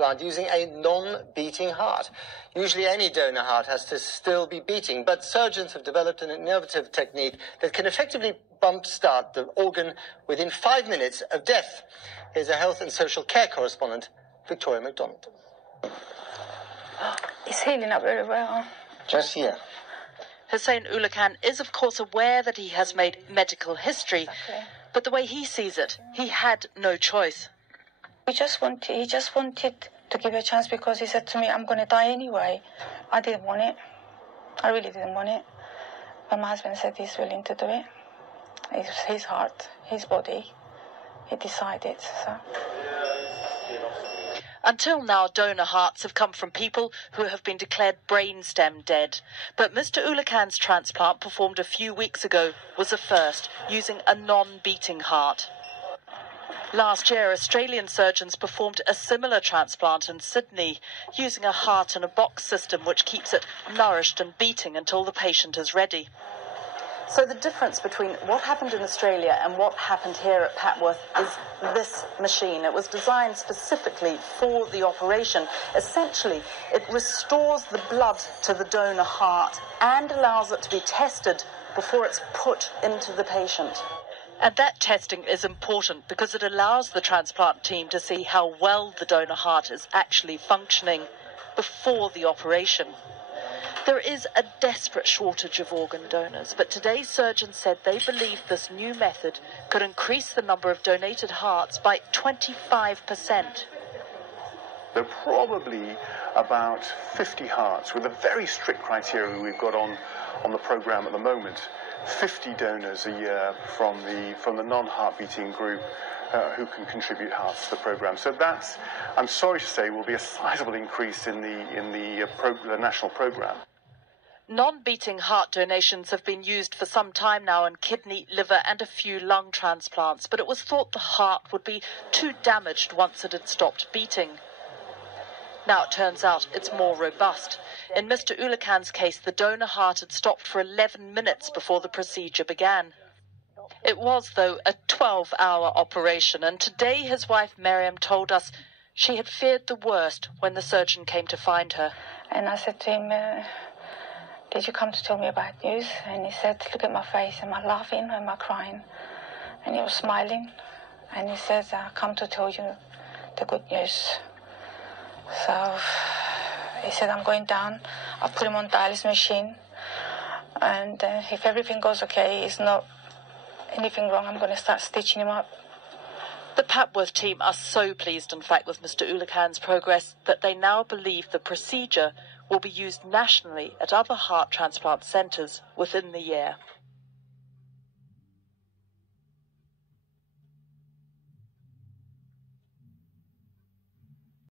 transplant using a non-beating heart. Usually any donor heart has to still be beating, but surgeons have developed an innovative technique that can effectively bump start the organ within 5 minutes of death. Here's a health and social care correspondent, Victoria MacDonald. It's healing up very well. Just here. Hussein Ulakan is of course aware that he has made medical history, but the way he sees it, he had no choice. He just wanted to give a chance because he said to me, I'm going to die anyway. I didn't want it. I really didn't want it. But my husband said he's willing to do it. It's his heart, his body. He decided, so. Until now, donor hearts have come from people who have been declared brainstem dead. But Mr. Ulakan's transplant, performed a few weeks ago, was a first, using a non-beating heart. Last year, Australian surgeons performed a similar transplant in Sydney, using a heart-in-a-box system which keeps it nourished and beating until the patient is ready. So the difference between what happened in Australia and what happened here at Papworth is this machine. It was designed specifically for the operation. Essentially, it restores the blood to the donor heart and allows it to be tested before it's put into the patient. And that testing is important because it allows the transplant team to see how well the donor heart is actually functioning before the operation. There is a desperate shortage of organ donors, but today's surgeons said they believe this new method could increase the number of donated hearts by 25%. There are probably about 50 hearts with a very strict criteria we've got on the programme at the moment. 50 donors a year from the non-heart beating group who can contribute hearts to the programme. So that's, I'm sorry to say, will be a sizable increase in the national programme. Non-beating heart donations have been used for some time now in kidney, liver and a few lung transplants, but it was thought the heart would be too damaged once it had stopped beating. Now it turns out it's more robust. In Mr. Ulakan's case, the donor heart had stopped for 11 minutes before the procedure began. It was, though, a 12-hour operation, and today his wife Miriam told us she had feared the worst when the surgeon came to find her. And I said to him, did you come to tell me bad news? And he said, look at my face, am I laughing, am I crying? And he was smiling, and he said, I come to tell you the good news. So he said, I'm going down, I'll put him on dialysis machine, and if everything goes okay, it's not anything wrong, I'm going to start stitching him up. The Papworth team are so pleased, in fact, with Mr. Ulakan's progress that they now believe the procedure will be used nationally at other heart transplant centres within the year.